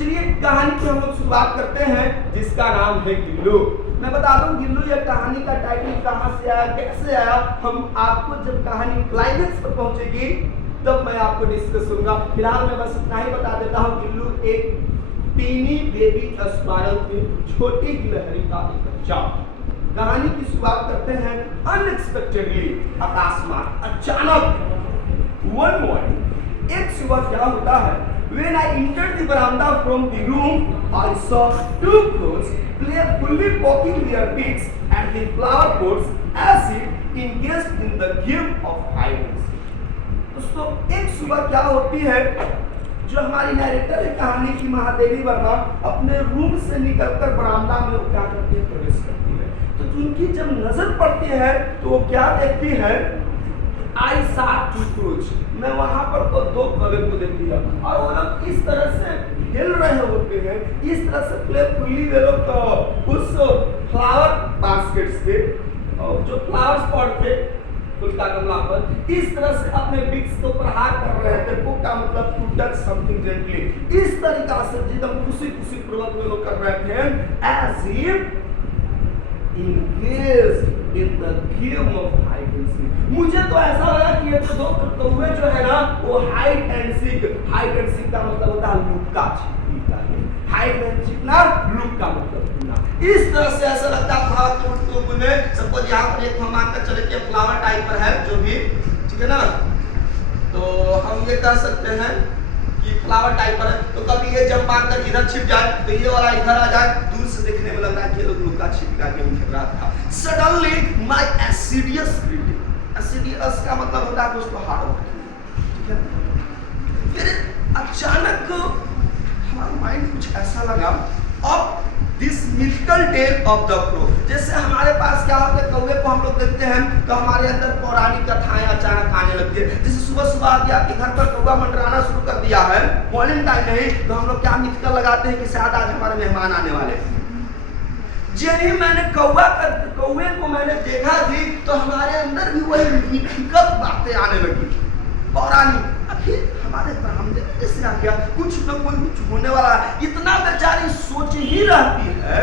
चलिए कहानी की हम लोग शुरुआत करते हैं जिसका नाम है गिल्लू। मैं बता दूं गिल्लू यह कहानी का टाइटल कहां से आया, कैसे आया, हम आपको जब कहानी क्लाइमेक्स पर पहुंचेगी तब मैं आपको डिस्कस करूंगा। फिलहाल मैं बस इतना ही बता देता हूं, गिल्लू एक टीनी बेबी स्क्वायरल की छोटी गिलहरी का एक बच्चा। कहानी की शुरुआत करते हैं अनएक्सपेक्टेडली, अकस्मात, अचानक। वन मॉर्निंग, एक सुबह क्या होता है, when I entered the veranda from the room, I saw two crows playfully poking their beaks at the flower pots as if engaged in the game of hide and seek। दोस्तों एक सुबह क्या होती है, जो हमारी नैरेटर है कहानी की महादेवी वर्मा अपने रूम से निकलकर बरामदा में क्या करती है, प्रवेश करती है। तो उनकी जब नजर पड़ती है तो वो क्या देखती है, आई सा टू क्रोच, मैं वहां पर तो दो कौवे को देखती है और वो लोग इस तरह से खेल रहे होते हैं, इस तरह से प्लेफुली वे लोग तो उस फ्लावर बास्केट्स पे और जो फ्लावर स्पॉट पे फूल का गमला पर इस तरह से अपने बिक्स को प्रहार कर रहे थे। बुक का मतलब टू टच समथिंग जेंटली, इस तरीका से एकदम खुशी खुशी पूर्वक वे लोग कर रहे थे, as if engaged in the game of hide and seek। मुझे तो ऐसा लगा कि ये तो दो कौवे जो है ना वो hide and seek, hide and seek का मतलब होता है लुका छिपी का, हाइड एंड सीक ना लुक का मतलब ना। इस तरह से ऐसा लगता था तो मुझे सपोज यहाँ पर एक हम मानकर चले कि फ्लावर टाइप पर है जो भी, ठीक है ना, तो हम ये कह सकते हैं कि फ्लावर टाइप पर है, तो कभी ये जब मारकर इधर छिप जाए तो ये वाला इधर आ जाए, दूर से देखने में लग रहा है कि लोग लुका छिपी का गेम खेल रहा था। सडनली माय एसिडियस ग्रीटिंग, एसिडियस का मतलब होता है दोस्तों हार्ड वर्किंग, ठीक है। फिर अचानक हमारा माइंड कुछ ऐसा लगा, अब this mythical tale of the crow, जैसे हमारे पास क्या होता है, कौवे को हम लोग देखते हैं तो हमारे अंदर पौराणिक कथाएं अचानक आने लगती है। जैसे सुबह सुबह आ गया कि घर पर कौवा मंडराना शुरू कर दिया है, मॉर्निंग टाइम में, तो हम लोग क्या मिथिकल लगाते हैं कि शायद आज हमारे मेहमान आने वाले हैं। यही मैंने कौवे को मैंने देखा थी तो हमारे अंदर भी वही मिथिकल बातें आने लगी, पौराणिक। आखिर हमारे बरामदे में कैसे आ गया, कुछ न कुछ होने वाला है, इतना बेचारी सोच ही रहती है।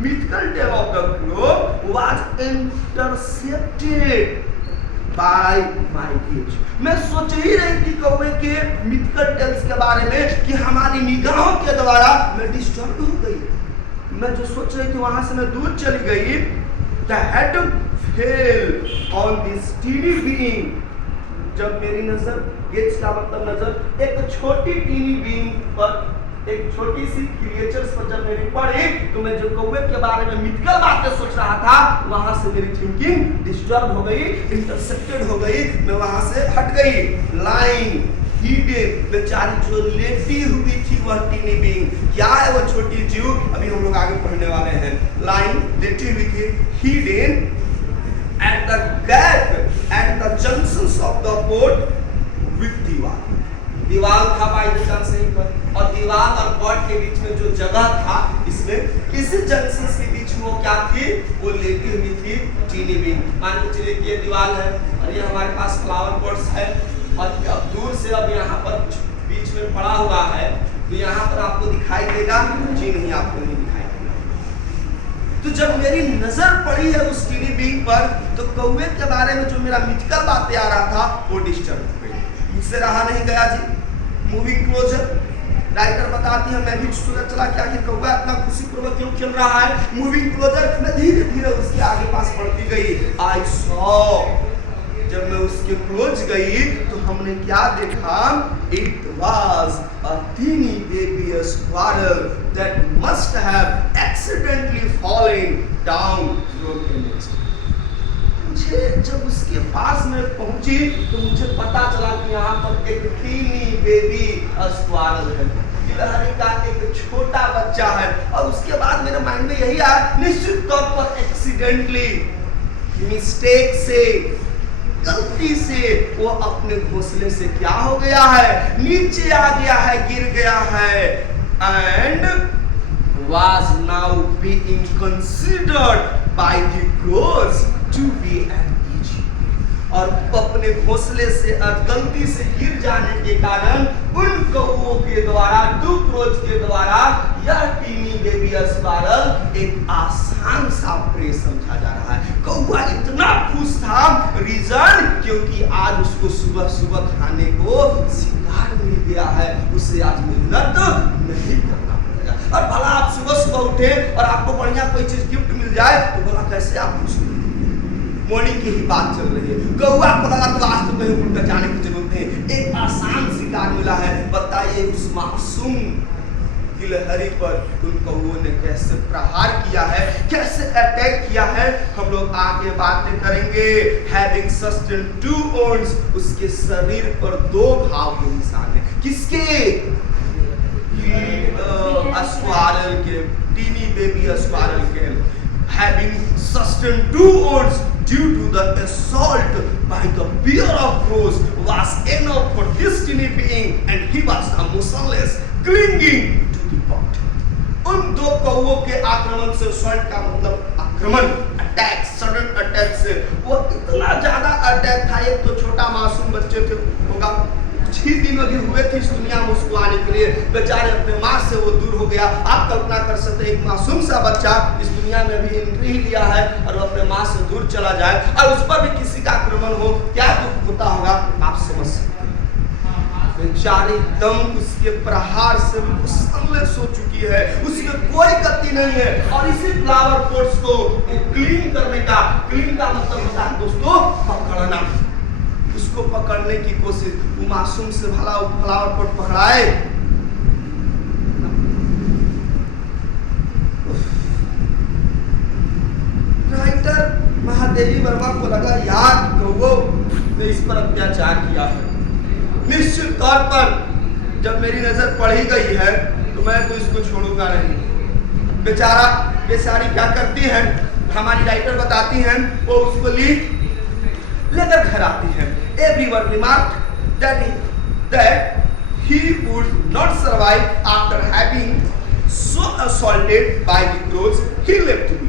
Mythical tale of the crow was intercepted by my gaze, मैं सोच ही रही थी कौवे के मिथिकल टेल्स के बारे में कि हमारी निगाहों के द्वारा मैं डिस्टर्ब हो गई। मैं जो सोच रही थी वहां से मैं दूर चली गई। That fell on this tiny being, जब मेरी नजर, गेज का मतलब नजर, एक छोटी टीनी बीइंग पर, एक छोटी सी क्रिएचर्स पर जब मेरी पड़ी तो मैं जो कौवे के बारे में मिथिकल बातें सोच रहा था वहां से मेरी थिंकिंग डिस्टर्ब हो गई, इंटरसेप्टेड हो गई, मैं वहां से हट गई। लाइन हीडेन, बेचारी जो लेटी हुई थी वह टीनी बीइंग, क्या है वो छोटी जीव, अभी हम लोग आगे पढ़ने वाले हैं। लाइन लेटी हुई थी, हीडेन at the gap at the junctions of the port with दीवार था बाई चांस सही पर, और दीवार और पॉट के बीच में जो जगह था, इसमें इस जंक्शंस के बीच में वो क्या थी, वो लेटी हुई थी टीनी बीइंग। मान के चलिए कि ये दीवार है और ये हमारे पास फ्लावर पॉट्स है और अब दूर से अब यहाँ पर बीच में पड़ा हुआ है तो यहाँ पर आपको दिखाई देगा, जी नहीं आपको नहीं दिखाई देगा। तो जब मेरी नजर पड़ी है उस टीनी बीइंग पर तो कौवे के बारे में जो मेरा मिथिकल बातें आ रहा था वो डिस्टर्ब हो गई, मुझसे रहा नहीं गया जी। मूविंग क्लोजर, राइटर बताती है, मैं भी सोच चला कि आखिर कौवा इतना खुशीपूर्वक क्यों खेल रहा है। मूविंग क्लोजर, मैं धीरे धीरे उसके आगे पास बढ़ती गई। आई सॉ, जब मैं उसके क्लोज गई तो हमने क्या देखा, it was a tiny baby squirrel that must have accidentally fallen down from the nest. मुझे जब उसके पास में पहुंची तो मुझे पता चला कि यहाँ पर एक टीनी बेबी स्क्वारल है, गिलहरी का एक छोटा बच्चा है। और उसके बाद मेरे माइंड में यही आया, निश्चित तौर पर एक्सीडेंटली, मिस्टेक से, गलती से वो अपने घोंसले से क्या हो गया है, नीचे आ गया है, गिर गया है, and was now being considered by the crows to be an easy prey। और अपने घोंसले से गलती से गिर जाने के कारण उन कौओं के द्वारा डुक्रोच के द्वारा यह टीनी बेबी स्क्वारल एक आसान सा प्रे समझा जा रहा है। कौआ इतना खुश था, रीजन क्योंकि आज उसको सुबह सुबह खाने को शिकार मिल गया है, उसे आज मेहनत नहीं करना पड़ेगा। और भला आप सुबह सुबह उठे और आपको बढ़िया कोई चीज गिफ्ट मिल जाए तो भला कैसे आप खुश होंगे? मॉर्निंग की ही बात चल रही है, कौआ को लगा तो आज तो कहीं उड़कर जाने की जरूरत नहीं, एक आसान शिकार मिला है। बताइए उस मासूम गिलहरी पर उन कौओं ने कैसे प्रहार किया है, कैसे अटैक किया है, हम लोग आगे बातें करेंगे। Having sustained 2 wounds, उसके शरीर पर 2 घाव के निशान है। किसके? स्क्वारल के, टीनी बेबी स्क्वारल के। Having sustained 2 wounds due to the assault by the bear of crows was enough for this tiny being, and he was motionless, clinging to the pot. उन 2 कौओं के आक्रमण से, assault का मतलब आक्रमण, अटैक, सडन अटैक से, वो इतना ज्यादा अटैक था। एक तो छोटा मासूम बच्चे थे, होगा 6 दिन अभी हुए थे इस दुनिया में उसको आने के लिए, बेचारे अपने माँ से वो दूर हो गया। आप कल्पना कर सकते हैं एक मासूम सा बच्चा इस दुनिया में भी एंट्री ही लिया है और वो अपने माँ से दूर चला जाए और उस पर भी किसी का आक्रमण हो, क्या दुख होता होगा आप समझ सकते हैं। बेचारी दम उसके प्रहार से मुसल्लस हो चुकी है, उसमें कोई गति नहीं है। और इसी फ्लावर पोट्स को क्लीन करने का, क्लीन का मतलब होता है दोस्तों पकड़ना, उसको पकड़ने की कोशिश, वो मासूम से भला फ्लावर पोट पकड़ाए। राइटर महादेवी वर्मा को लगा यार कौओं ने इस पर अत्याचार किया है, निश्चित तौर पर जब मेरी नजर पड़ी गई है तो मैं तो इसको छोड़ूंगा नहीं। बेचारा बेचारी क्या करती है, हमारी राइटर बताती हैं, वो उसको लेकर घर आती है। Everyone remarked that he would not survive after having so assaulted by the crows. He left me.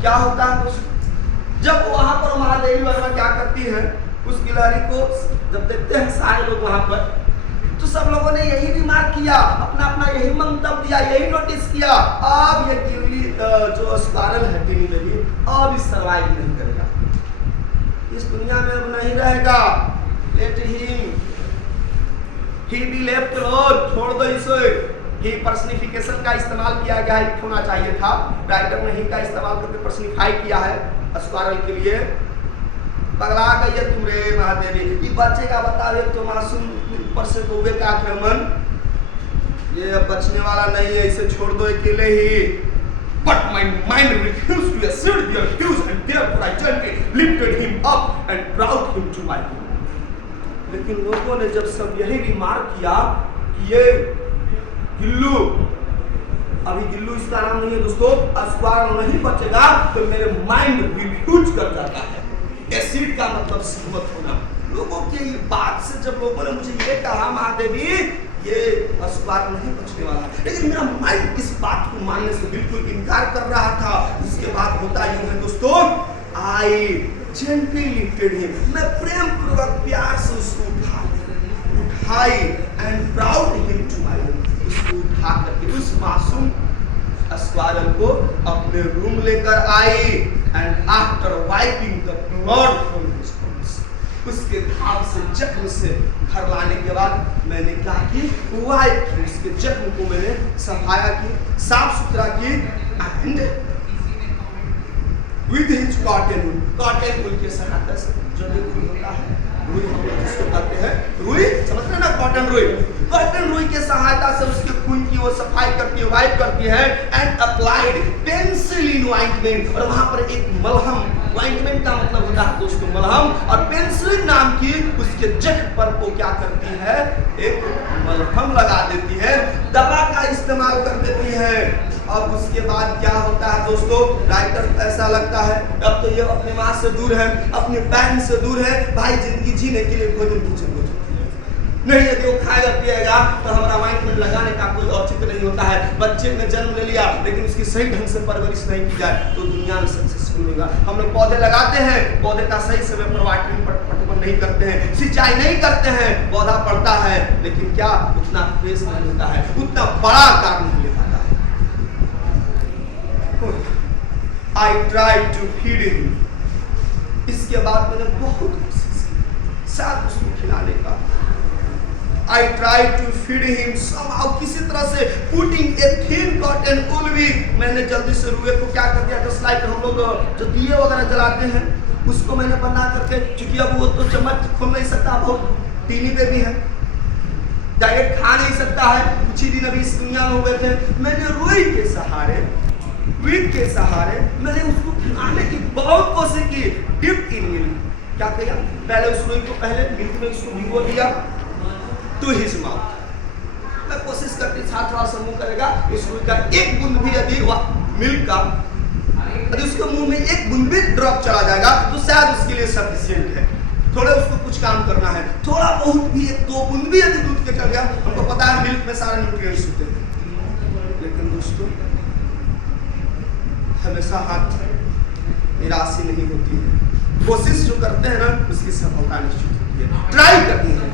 क्या होता है जब वहां पर महादेवी वर्मा क्या करती है, उस गिलहरी को जब देखते हैं सारे लोग वहां पर, तो सब लोगों ने यही रिमार्क किया, अपना अपना यही मंतव्य दिया, यही नोटिस किया, अब ये गिलहरी जो स्क्वारल है टीनी बेबी अब इस सर्वाइव नहीं करेगा, इस दुनिया में अब नहीं रहेगा। Let him, he be left alone, छोड़ दो इसे। ही पर्सनिफिकेशन का इस्तेमाल किया गया है, होना चाहिए था, राइटर ने ही का इस्तेमाल करके पर्सनिफाई किया है स्क्वारल के लिए। पगला गई है तुम रे महादेवी, ये बच्चे का बताओ, तो मासूम ऊपर से कौवे का आक्रमण, ये अब बचने वाला नहीं है, इसे छोड़ दो अकेले ही। But my mind refused to assert their views, and therefore I gently lifted him up and brought him to my home. लेकिन लोगों ने जब सब यही रिमार्क किया कि ये गिल्लू, अभी गिल्लू इसका नाम नहीं है दोस्तों, स्क्वारल नहीं बचेगा, तो मेरे माइंड रिफ्यूज कर जाता है। एसिड का मतलब सहमत होना। लोगों की ये बात से जब लोगों ने मुझे ये कहा महादेवी ये स्क्वारल नहीं बचने वाला, लेकिन मेरा माइंड इस बात को मानने से बिल्कुल इनकार कर रहा था। उसके बाद होता यूं है दोस्तों, आई जेंटली लिफ्टेड हिम, मैं प्रेम पूर्वक प्यार से उसको उठाई and brought him to my room, उसको उठा करके उस मासूम स्क्वारल को अपने रूम लेकर आई and after wiping the blood from his nose, उसके घाव से, जख्म से घर लाने के बाद मैंने कहा कि वाइप उसके जख्म को मैंने सफाया की, साफ सुथरा की and with his cotton wool के सहायता से, जो भी वूल होता है रुई हम लोग जिसको कहते हैं रुई, समझ रहे ना, कॉटन रुई के सहायता से उसके खून की वो सफाई करती है, वाइप करती है एंड अप्लाइड पेनिसिलिन ऑइंटमेंट, और वहां पर एक मलहम, ऑइंटमेंट का मतलब होता है दोस्तों मलहम, और पेनिसिलिन नाम की उसके जख्म पर वो क्या करती है, एक मलहम लगा देती है, दवा का इस्तेमाल कर देती है। अब उसके बाद क्या होता है दोस्तों, राइटर ऐसा लगता है अब तो ये अपने माँ से दूर है, अपने बहन से दूर है, भाई जिंदगी जीने के लिए भोजन की जरूरत होती है। नहीं, यदि वो खाएगा पिएगा तो हमारा माइंड में लगाने का कोई औचित्य नहीं होता है। बच्चे ने जन्म ले लिया लेकिन उसकी सही ढंग से परवरिश नहीं की जाए तो दुनिया में सक्सेसफुल होगा। हम लोग पौधे लगाते हैं, पौधे का सही समय पर वाटरिंग पटवन नहीं करते हैं, सिंचाई नहीं करते हैं, पौधा बढ़ता है लेकिन क्या उतना फ्रेश नहीं होता है, उतना बड़ा काम नहीं ले पाता है। I tried to feed him। इसके बाद मैंने बहुत कोशिश की शायद उसको खिलाने का। I tried to feed him somehow, किसी तरह से putting a thin cotton wool भी मैंने जल्दी से रुए को क्या कर दिया, जस्ट लाइक हम लोग जो दिए वगैरह जलाते हैं उसको मैंने बना करके, चूंकि अब वो तो चम्मच खोल नहीं सकता, बहुत टीनी पे भी है, डायरेक्ट खा नहीं सकता है, कुछ ही दिन अभी इस दुनिया में हुए थे। मैंने रुई के सहारे, वीट के सहारे मैंने उसको खिलाने की बहुत कोशिश की। डिप इन मिल्क, क्या किया, पहले उस रुई को पहले मिल्क में उसको भिगो दिया टू हिज माउथ। मैं कोशिश करती था थोड़ा सा मुंह करेगा, उस रुई का एक बूंद भी यदि मिल्क का यदि उसके मुंह में एक बूंद भी ड्रॉप चला जाएगा तो शायद उसके लिए सफिशिएंट है। थोड़ा उसको कुछ काम करना है, थोड़ा बहुत भी एक दो बूंद भी यदि दूध के चल गया, हमको पता है मिल्क में सारे न्यूट्रिएंट्स होते हैं। लेकिन दोस्तों हमेशा हाथ निराश नहीं होती है, कोशिश जो करते हैं ना उसकी सफलता निश्चित होती है, ट्राई करनी है।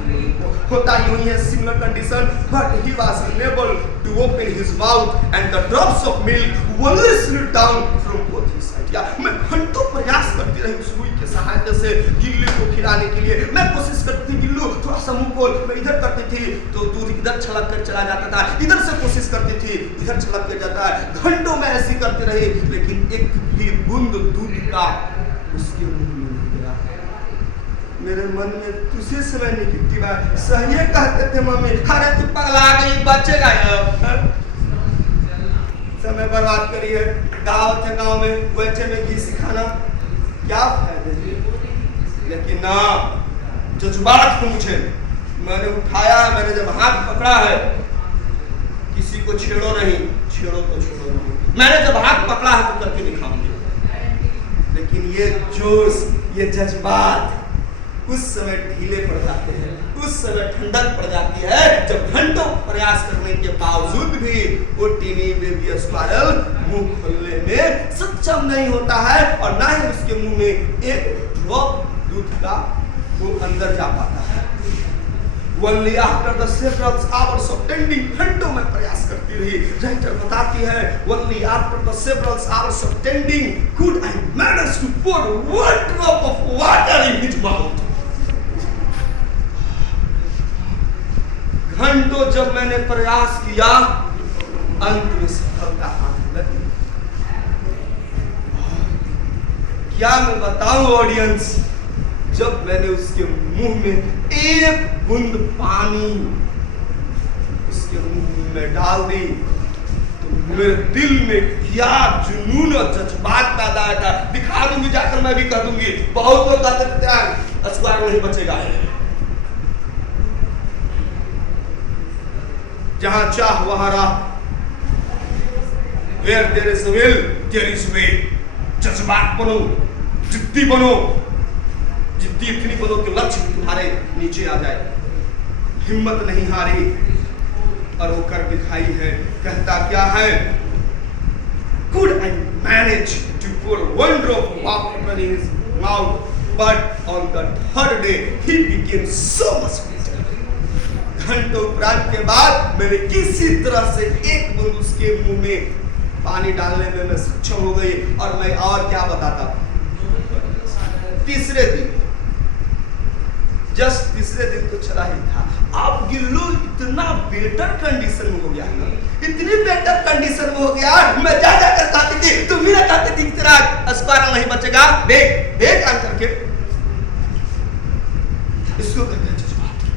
होता यूं ही है similar condition, but he was unable to open his mouth and the drops of milk only slid down from both his sides। या मैं घंटों प्रयास करती रही उस रुई के सहायता से गिल्ली को खिलाने के लिए। मैं कोशिश करती थी गिल्लू थोड़ा सा मुंह खोल, मैं इधर करती थी तो दूध इधर छलक कर चला जाता था, इधर से कोशिश करती थी इधर छलक कर जाता है। घंटों में ऐसी करती रही लेकिन एक भी बूंद दूध का उसके मुंह में नहीं गया। मेरे मन में तुझे समय निगेटिव है, सही कहते थे मम्मी, अरे तू पगला गई, बचेगा समय बर्बाद करी है, गाँव थे गाँव में गोइठे में घी सिखाना क्या फायदे। लेकिन ना जज्बात को मुझे मैंने उठाया है, मैंने जब हाथ पकड़ा है, किसी को छेड़ो नहीं, छेड़ो तो छोड़ो नहीं, मैंने जब हाथ पकड़ा है तो करके दिखाऊंगी। लेकिन ये जोश, ये जज्बात उस समय ढीले पड़ जाते हैं, उस समय ठंडक पड़ जाती है जब घंटों प्रयास करने के बावजूद भी वो टीनी बेबी स्क्वारल मुंह खोलने में सक्षम नहीं होता है और ना ही उसके मुंह में एक ड्रॉप दूध का वो अंदर जा पाता है। Only after the several hours of tending, घंटों में प्रयास करती रही। राइटर बताती है only after the several hours of tending could I manage to pour one drop of water in his mouth। घंटों जब मैंने प्रयास किया अंत में सफलता हाथ लगी। क्या मैं बताऊं ऑडियंस, जब मैंने उसके मुंह में एक बूंद पानी उसके मुंह में डाल दी तो मेरे दिल में क्या जुनून और जज्बात पैदा था। दिखा दूंगी जाकर, मैं भी कह दूंगी, बहुत लोग कहते थे स्क्वायर नहीं बचेगा। जहां चाह वहां राह, Where there is a will, there is way। जज्बात बनो, जिद्दी बनो, जिद्दी इतनी बनो कि लक्ष्य भी तुम्हारे नीचे आ जाए। हिम्मत नहीं हारी और वो कर दिखाई है। कहता क्या है, Could I manage to pour one drop of water in his mouth, but on the third day he became so much better। घंटों उपरांत के बाद मैंने किसी तरह से एक बूंद उसके मुंह में पानी डालने में मैं सक्षम हो गई। और मैं और क्या बताता, तीसरे दिन, जस्ट तीसरे दिन तो चला ही था, अब गिल्लू इतना बेटर कंडीशन में हो गया ना, इतनी बेटर कंडीशन में हो गया, मैं जा कर कहती थी, तुम भी ना कहती थी तेरा अस्पताल नहीं बचेगा, देख देख आन करके। इसको कहते हैं जज्बात,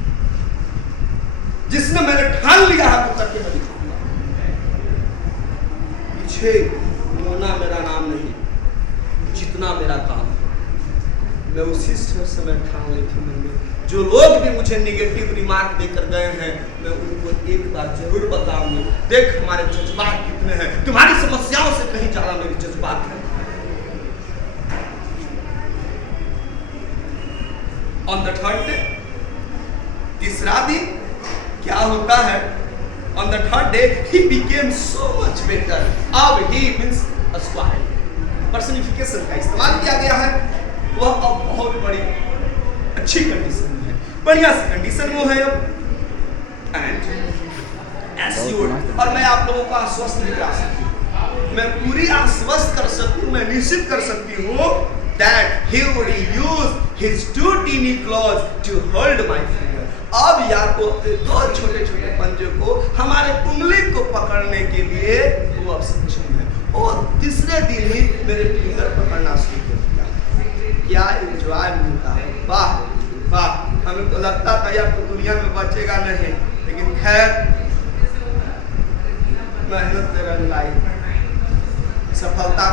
जिसने मैंने ठान लिया है तो करके मैं दिखाऊंगा। पीछे होना मेरा नाम नहीं, जितना मेरा काम। मैं उसी समय ठान ली थी मन में, जो लोग भी मुझे निगेटिव रिमार्क देकर गए हैं, मैं उनको एक बार जरूर बताऊंगी, देख हमारे जज्बात कितने हैं, तुम्हारी समस्याओं से कहीं ज्यादा मेरी जज्बात है। ऑन द थर्ड डे, तीसरे तीसरा दिन क्या होता है? On the third day he became so much better. अब he means a squirrel. Personification का इस्तेमाल किया गया है। वह अब बहुत बड़ी अच्छी कंडीशन में है, बढ़िया सी कंडीशन में है अब। एंड assured, और मैं आप लोगों को आश्वस्त नहीं करा सकती, मैं पूरी आश्वस्त कर सकती हूँ, मैं निश्चित कर सकती हूँ that he would use his 2 teeny claws to hold my finger. अब याकूब के 2 छोटे छोटे पंजे को हमारे उंगली को पकड़ने के लिए वो अब सक्षम है, और तीसरे दिन ही मेरे फिंगर पकड़ना शुरू कर दिया। क्या एंजॉय मिलता है, वाह वाह। हमें तो लगता था यार तो दुनिया में बचेगा नहीं, लेकिन खैर मेहनत से रंग लाई। सफलता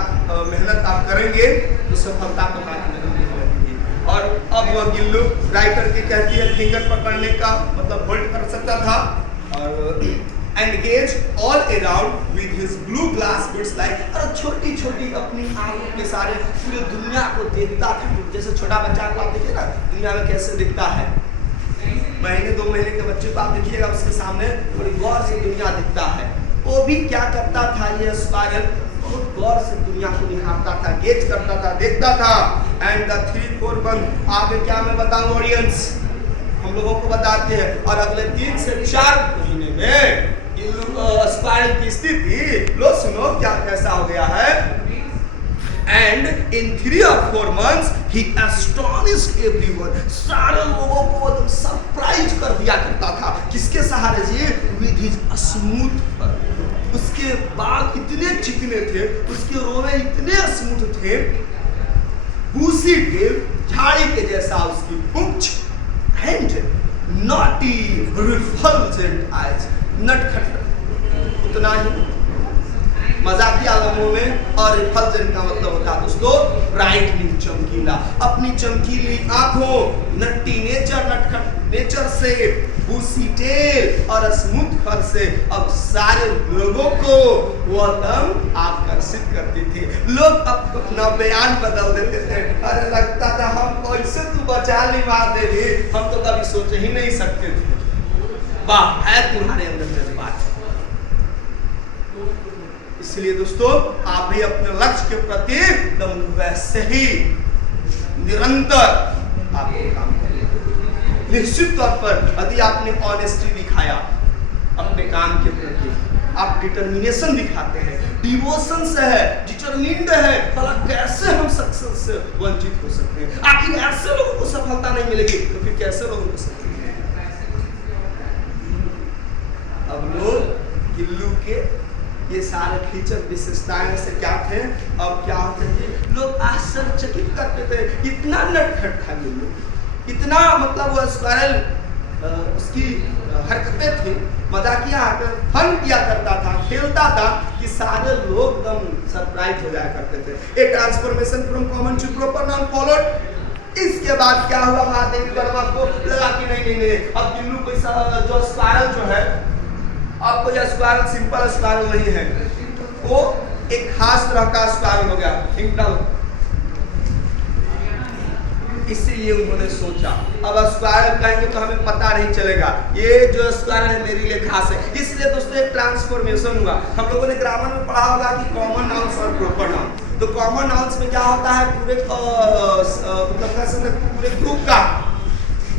मेहनत आप करेंगे तो सफलता को हाथ में नहीं लगेगी। और अब वह गिल्लू राइटर की कहती है फिंगर पकड़ने का मतलब होल्ड कर सकता था, और engage all around with his blue glass bits like, और छोटी छोटी अपनी आंखों के सारे पूरी दुनिया को देखता था। जैसे छोटा बच्चा को आप देखिए ना दुनिया में कैसे दिखता है, महीने 2 महीने के बच्चे को आप देखिएगा उसके सामने बड़ी गौर से दुनिया दिखता है। वो भी क्या करता था, ये स्पाइरल बहुत गौर से दुनिया को निहारता था, गेज करता था, देखता था। एंड द 3-4 मंथ, आगे क्या मैं बताऊं ऑडियंस, हम लोगों को बताते हैं, और अगले 3 से 4 महीने में स्पाइरल की स्थिति लो सुनो क्या कैसा हो गया है। And in 3 or 4 months he astonished everyone, सारे लोगों को एकदम सरप्राइज कर दिया करता था। किसके सहारे जी? with his smooth fur, उसके बाल इतने चिकने थे, उसके रोवे इतने स्मूथ थे, बूसी टेल झाड़ी के जैसा उसकी पूंछ, एंड नॉटी रिफल्जेंट आइज, नटखट उतना ही मजाकिया लम्हों में, और रिफल्जेंट का मतलब होता है दोस्तों ब्राइटली चमकीला। अपनी चमकीली आंखों, नट्टी नेचर, नटखट नेचर से, बूसी टेल और स्मूथ फर से अब सारे लोगों को वो एकदम आकर्षित करती थी। लोग अब अपना बयान बदल देते थे, अरे लगता था हम कैसे तू बचा ली मार देवी, हम तो कभी सोच ही नहीं सकते थे। वाह, है तुम्हारे अंदर जज्बात। इसलिए दोस्तों आप भी अपने लक्ष्य के प्रति एकदम वैसे ही निरंतर आपको काम करें। निश्चित तौर पर यदि आपने ऑनेस्टी दिखाया अपने काम के प्रति, आप डिटर्मिनेशन दिखाते हैं, डिवोशन से है, डिटरमिन्ड है, भला कैसे हम सक्सेस से वंचित हो सकते हैं? आखिर ऐसे लोगों को सफलता नहीं मिलेगी तो फिर कैसे लोगों को सफलता? अब लोग गिल्लू के ये सारे फीचर विशेषताएं से क्या थे, अब क्या होते थे, लोग आश्चर्यचकित करते थे, इतना नटखट था गिल्लू, इतना मतलब वो स्क्वायरल उसकी हरकतें थी, मजाकिया फन किया करता था, खेलता था कि सारे लोग एकदम सरप्राइज हो जाया करते थे। A transformation from common to proper noun followed. इसके बाद क्या हुआ, महादेवी वर्मा को लगा कि नहीं, अब गिल्लू को जो स्क्वायरल जो है, आपको यह स्क्वायरल सिंपल स्क्वायरल नहीं है, वो एक खास तरह का स्क्वायरल हो गया, इंटरनल। इसीलिए उन्होंने सोचा अब स्क्वायरल कहेंगे तो हमें पता नहीं चलेगा, ये जो स्क्वायरल है मेरे लिए खास है। इसलिए दोस्तों एक ट्रांसफॉर्मेशन हुआ। हम लोगों ने ग्रामर में पढ़ा होगा कि कॉमन नाउन्स और प्रॉपर नाउन। तो कॉमन नाउन्स में क्या होता है, पूरे पूरे ग्रुप का,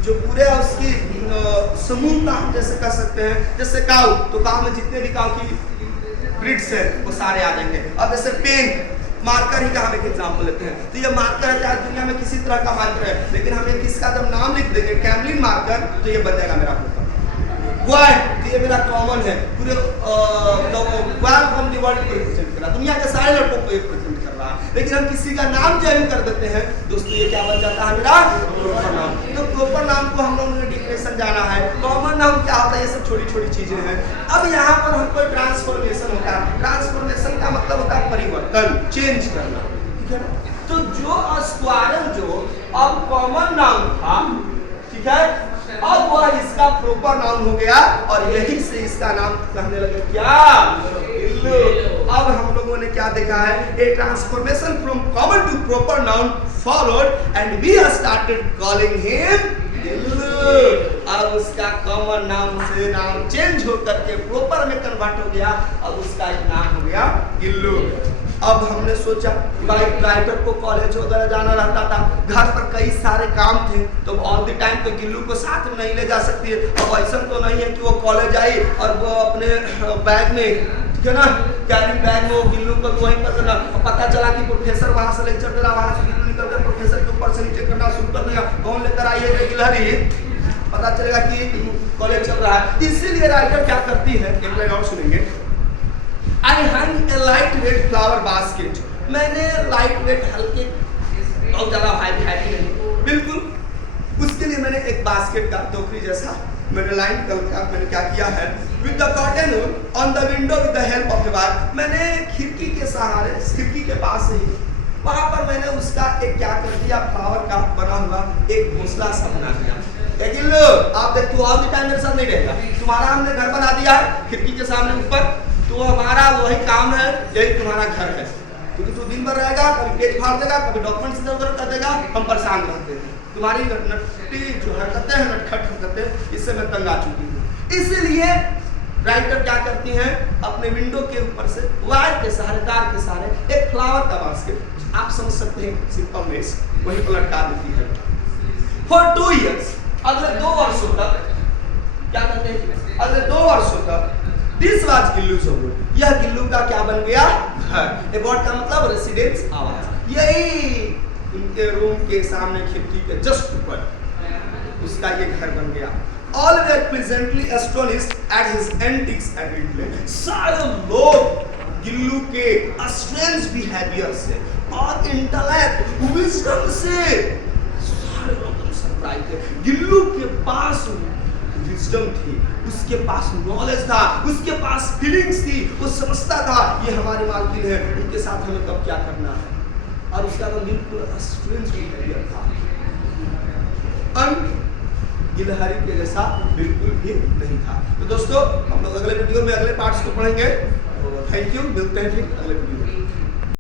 जो पूरे उसकी समूह का हम जैसे कह सकते हैं, जैसे काऊ, तो काऊ में जितने भी काऊ की ब्रीड्स है वो सारे आ जाएंगे। अब जैसे पेन, मार्कर ही का हम एक एग्जांपल लेते हैं, तो ये मार्कर है, चाहे दुनिया में किसी तरह का मार्कर है, लेकिन हम एक इसका जब नाम लिख देंगे कैमलिन मार्कर, तो ये बन जाएगा मेरा प्रॉपर। तो ये मेरा कॉमन है, पूरे वर्ल्ड को रिप्रेजेंट कर रहा है, दुनिया के सारे लड़कों को रिप्रेजेंट कर रहा है। लेकिन हम किसी का नाम चयन कर देते हैं दोस्तों, ये क्या बन जाता है, मेरा प्रॉपर नाम। तो प्रॉपर नाम को हम लोगों ने डिफिनेशन जाना है, कॉमन नाम क्या होता है, ये सब छोटी छोटी चीजें हैं। अब यहाँ पर हमको ट्रांसफॉर्मेशन होता है। ट्रांसफॉर्मेशन का मतलब होता है परिवर्तन, चेंज करना, ठीक है ना। तो जो स्क्वायरल जो अब कॉमन नाम था, ठीक है, अब वह इसका प्रॉपर नाउन हो गया, और यही से इसका नाम कहने लगे क्या, गिल्लू। अब हम लोगों ने क्या देखा है, a transformation from common to proper noun followed, and we started calling him Gillu. अब उसका कॉमन नाम से नाम चेंज होकर के प्रॉपर में कन्वर्ट हो गया, अब उसका एक नाम हो गया गिल्लू। अब हमने सोचा भाई राइटर को कॉलेज वगैरह जाना रहता था, घर पर कई सारे काम थे, तो ऑल द टाइम तो गिल्लू को साथ में नहीं ले जा सकती है। अब ऐसा तो नहीं है कि वो कॉलेज आई और वो अपने बैग में, ठीक है ना, कैरी बैग में वो गिल्लू को वहीं पर करना। पता चला कि प्रोफेसर वहां से लेक्चर दे रहा, वहां से गिल्लू निकल कर प्रोफेसर के ऊपर से नीचे करना शुरू कर देगा, कौन लेकर आइए गिलहरी, पता चलेगा कि कॉलेज चल रहा है। इसीलिए राइटर क्या करती है, एक लाइन और सुनेंगे। I hung a lightweight flower basket. मैंने lightweight हल्के बहुत ज़्यादा हैवी नहीं, बिल्कुल उसके लिए मैंने एक बास्केट का टोकरी जैसा मैंने लाइन का मैंने क्या किया है, with the curtain on the window with the help of a bar, मैंने खिड़की के सहारे, खिड़की के पास ही वहाँ पर मैंने उसका एक क्या कर दिया, फ्लावर का बना हुआ एक घोंसला सा बना दिया। गिल्लू आप देख, तू ऑल द टाइम मेरे साथ नहीं रहेगा, तुम्हारा हमने घर बना दिया है खिड़की के सामने ऊपर, तो हमारा वही काम है, यही तुम्हारा घर है, क्योंकि तू दिन भर रहेगा, कभी पेज फाड़ देगा, कभी डॉक्यूमेंट्स इधर उधर कर देगा, हम परेशान रहते हैं। तुम्हारी नट्टी जो हरकतें हैं, नटखट हरकतें, इससे मैं तंग आ चुकी हूँ। इसीलिए राइटर क्या करती हैं, अपने विंडो के ऊपर से वायर के सहारे, तार के सहारे एक फ्लावर का बास्केट, आप समझ सकते हैं सिंपल मेस, वही पर लटका देती है। फॉर 2 years, अगले 2 वर्षों तक क्या करते हैं, अगले 2 वर्षों तक दिस वाज गिल्लू's abode, यह गिल्लू का क्या बन गया, घर। एबोर्ड का मतलब रेसिडेंस, आवास। यही उनके रूम के सामने खिड़की के जस्ट ऊपर उसका ये घर बन गया। All were pleasantly astonished at his antics and intellect. सारे लोग गिल्लू के स्ट्रेंज बिहेवियर से और इंटेलेक्ट, विजडम से सारे लोग सरप्राइज थे। गिल्लू के पास विजडम थी, उसके पास नॉलेज था, उसके पास फीलिंग्स थी, वो समझता था ये हमारी मालकिन है, उनके साथ हमें कब क्या करना है, और उसका तो बिल्कुल स्ट्रेंज बिहेवियर था, गिलहरी के जैसा बिल्कुल भी नहीं था। तो दोस्तों हम लोग अगले वीडियो में अगले पार्ट्स को पढ़ेंगे। थैंक यू, मिलते हैं फिर अगले वीडियो।